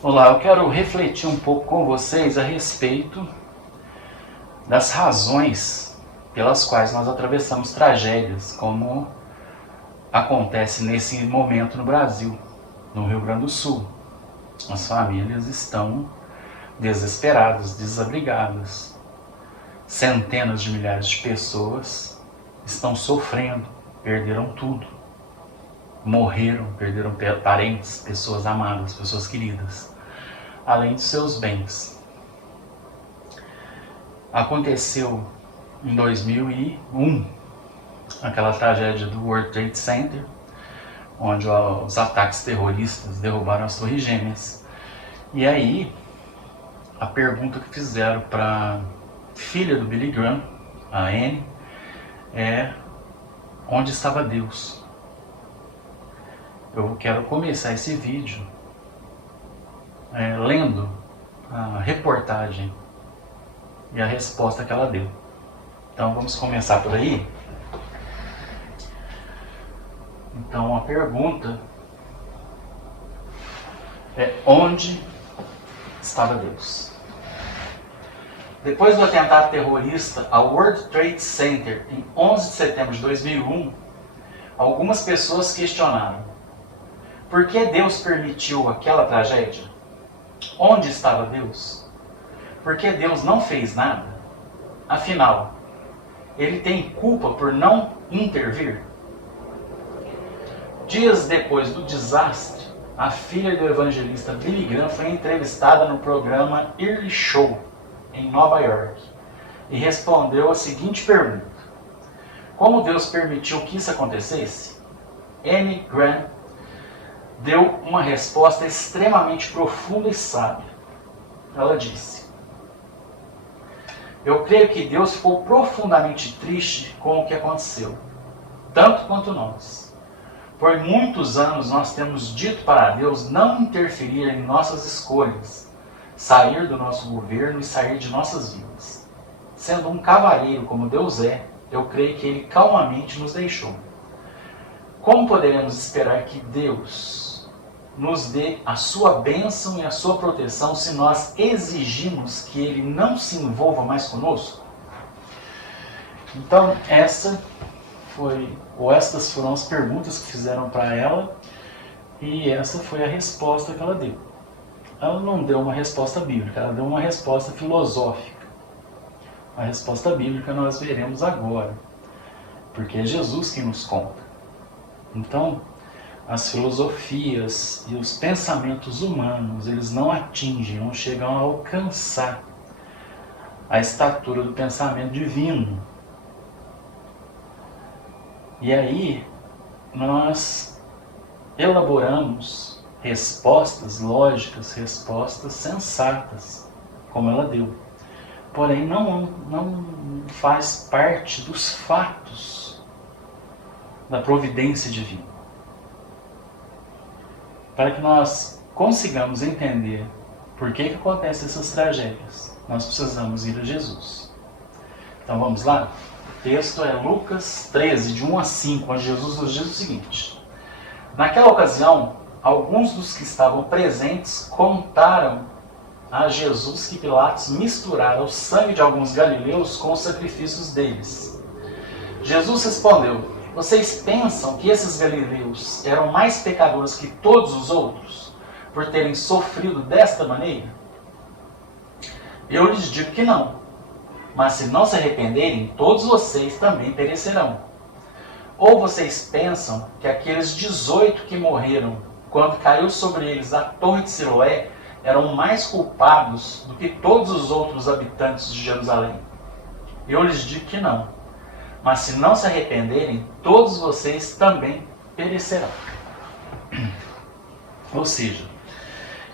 Olá, eu quero refletir um pouco com vocês a respeito das razões pelas quais nós atravessamos tragédias, como acontece nesse momento no Brasil, no Rio Grande do Sul. As famílias estão desesperadas, desabrigadas. Centenas de milhares de pessoas estão sofrendo, perderam tudo. Morreram, perderam parentes, pessoas amadas, pessoas queridas, além de seus bens. Aconteceu em 2001 aquela tragédia do World Trade Center, onde os ataques terroristas derrubaram as Torres Gêmeas. E aí, a pergunta que fizeram para filha do Billy Graham, a Anne, é: onde estava Deus? Eu quero começar esse vídeo lendo a reportagem e a resposta que ela deu. Então vamos começar por aí. Então a pergunta é: onde estava Deus? Depois do atentado terrorista ao World Trade Center em 11 de setembro de 2001, algumas pessoas questionaram: por que Deus permitiu aquela tragédia? Onde estava Deus? Por que Deus não fez nada? Afinal, Ele tem culpa por não intervir? Dias depois do desastre, a filha do evangelista Billy Graham foi entrevistada no programa Early Show, em Nova York, e respondeu a seguinte pergunta: como Deus permitiu que isso acontecesse? Anne Graham deu uma resposta extremamente profunda e sábia. Ela disse: eu creio que Deus ficou profundamente triste com o que aconteceu, tanto quanto nós. Por muitos anos nós temos dito para Deus não interferir em nossas escolhas, sair do nosso governo e sair de nossas vidas. Sendo um cavalheiro como Deus é, eu creio que Ele calmamente nos deixou. Como poderemos esperar que Deus nos dê a sua bênção e a sua proteção se nós exigimos que Ele não se envolva mais conosco? Então, estas foram as perguntas que fizeram para ela, e essa foi a resposta que ela deu. Ela não deu uma resposta bíblica, ela deu uma resposta filosófica. A resposta bíblica nós veremos agora, porque é Jesus que nos conta. Então, as filosofias e os pensamentos humanos, eles não atingem, não chegam a alcançar a estatura do pensamento divino. E aí, nós elaboramos respostas lógicas, respostas sensatas, como ela deu. Porém, não faz parte dos fatos da providência divina. Para que nós consigamos entender por que acontecem essas tragédias, nós precisamos ir a Jesus. Então vamos lá? O texto é Lucas 13, de 1 a 5, onde Jesus nos diz o seguinte: naquela ocasião, alguns dos que estavam presentes contaram a Jesus que Pilatos misturara o sangue de alguns galileus com os sacrifícios deles. Jesus respondeu: vocês pensam que esses galileus eram mais pecadores que todos os outros, por terem sofrido desta maneira? Eu lhes digo que não. Mas se não se arrependerem, todos vocês também perecerão. Ou vocês pensam que aqueles 18 que morreram quando caiu sobre eles a torre de Siloé eram mais culpados do que todos os outros habitantes de Jerusalém? Eu lhes digo que não. Mas se não se arrependerem, todos vocês também perecerão. Ou seja,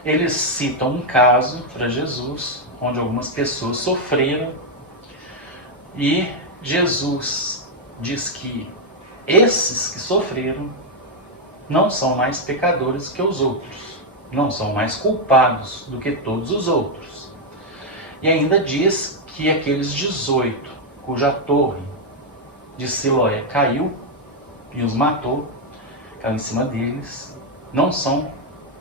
eles citam um caso para Jesus, onde algumas pessoas sofreram, e Jesus diz que esses que sofreram não são mais pecadores que os outros, não são mais culpados do que todos os outros. E ainda diz que aqueles 18, cuja torre de Siloé caiu e os matou, caiu em cima deles, não são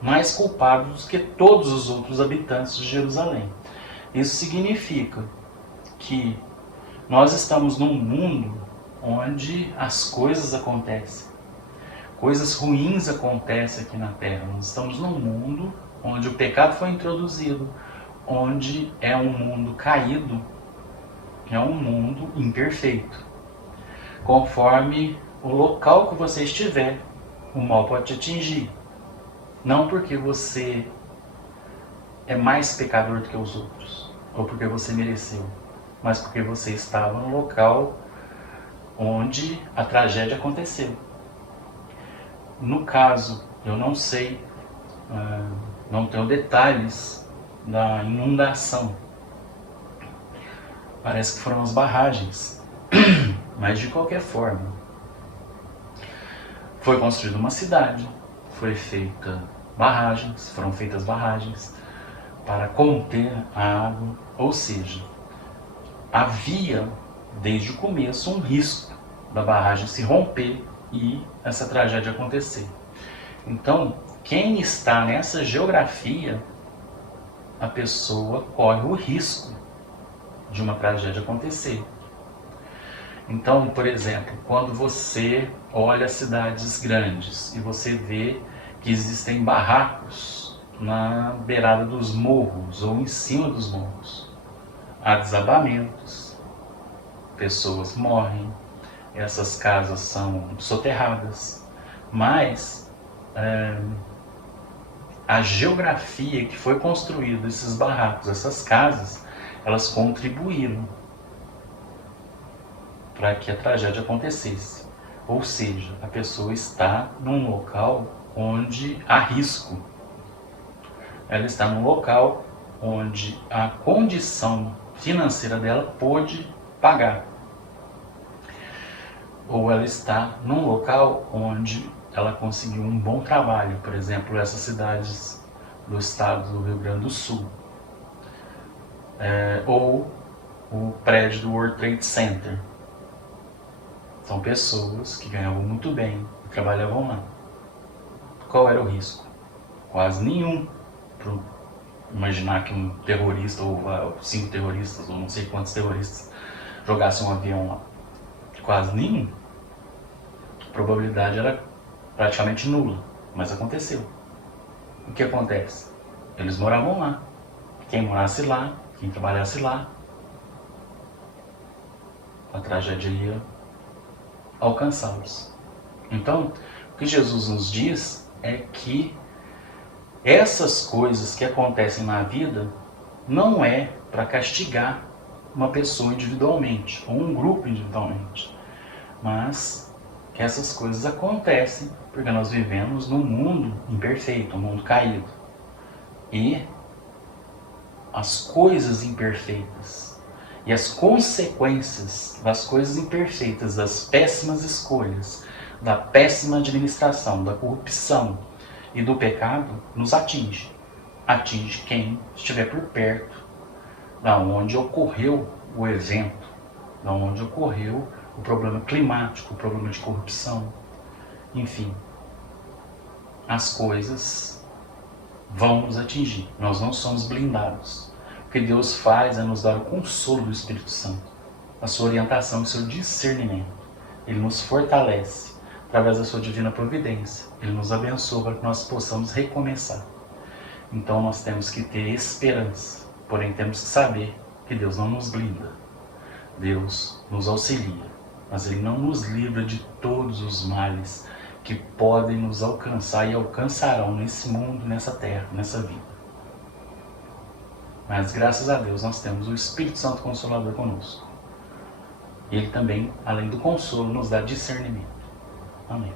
mais culpados do que todos os outros habitantes de Jerusalém. Isso significa que nós estamos num mundo onde as coisas acontecem. Coisas ruins acontecem aqui na Terra. Nós estamos num mundo onde o pecado foi introduzido, onde é um mundo caído, é um mundo imperfeito. Conforme o local que você estiver, o mal pode te atingir. Não porque você é mais pecador do que os outros, ou porque você mereceu, mas porque você estava no local onde a tragédia aconteceu. No caso, eu não sei, não tenho detalhes da inundação. Parece que foram as barragens, mas de qualquer forma, foi construída uma cidade, foram feitas barragens para conter a água, ou seja, havia desde o começo um risco da barragem se romper e essa tragédia acontecer. Então, quem está nessa geografia, a pessoa corre o risco de uma tragédia acontecer. Então, por exemplo, quando você olha cidades grandes e você vê que existem barracos na beirada dos morros ou em cima dos morros, há desabamentos, pessoas morrem, essas casas são soterradas, mas a geografia que foi construída, esses barracos, essas casas, elas contribuíram para que a tragédia acontecesse. Ou seja, a pessoa está num local onde há risco. Ela está num local onde a condição financeira dela pôde pagar. Ou ela está num local onde ela conseguiu um bom trabalho. Por exemplo, essas cidades do estado do Rio Grande do Sul. Ou o prédio do World Trade Center. São pessoas que ganhavam muito bem e trabalhavam lá. Qual era o risco? Quase nenhum. Para imaginar que um terrorista, ou 5 terroristas, ou não sei quantos terroristas, jogassem um avião lá. Quase nenhum. A probabilidade era praticamente nula, mas aconteceu. O que acontece? Eles moravam lá. Quem morasse lá, quem trabalhasse lá, a tragédia ia alcançá-los. Então, o que Jesus nos diz é que essas coisas que acontecem na vida não é para castigar uma pessoa individualmente, ou um grupo individualmente, mas que essas coisas acontecem porque nós vivemos num mundo imperfeito, um mundo caído. E as coisas imperfeitas e as consequências das coisas imperfeitas, das péssimas escolhas, da péssima administração, da corrupção e do pecado, nos atinge. Atinge quem estiver por perto, da onde ocorreu o evento, da onde ocorreu o problema climático, o problema de corrupção. Enfim, as coisas vão nos atingir. Nós não somos blindados. O que Deus faz é nos dar o consolo do Espírito Santo, a sua orientação, o seu discernimento. Ele nos fortalece através da sua divina providência. Ele nos abençoa para que nós possamos recomeçar. Então nós temos que ter esperança, porém temos que saber que Deus não nos blinda. Deus nos auxilia, mas Ele não nos livra de todos os males que podem nos alcançar e alcançarão nesse mundo, nessa terra, nessa vida. Mas graças a Deus nós temos o Espírito Santo Consolador conosco. Ele também, além do consolo, nos dá discernimento. Amém.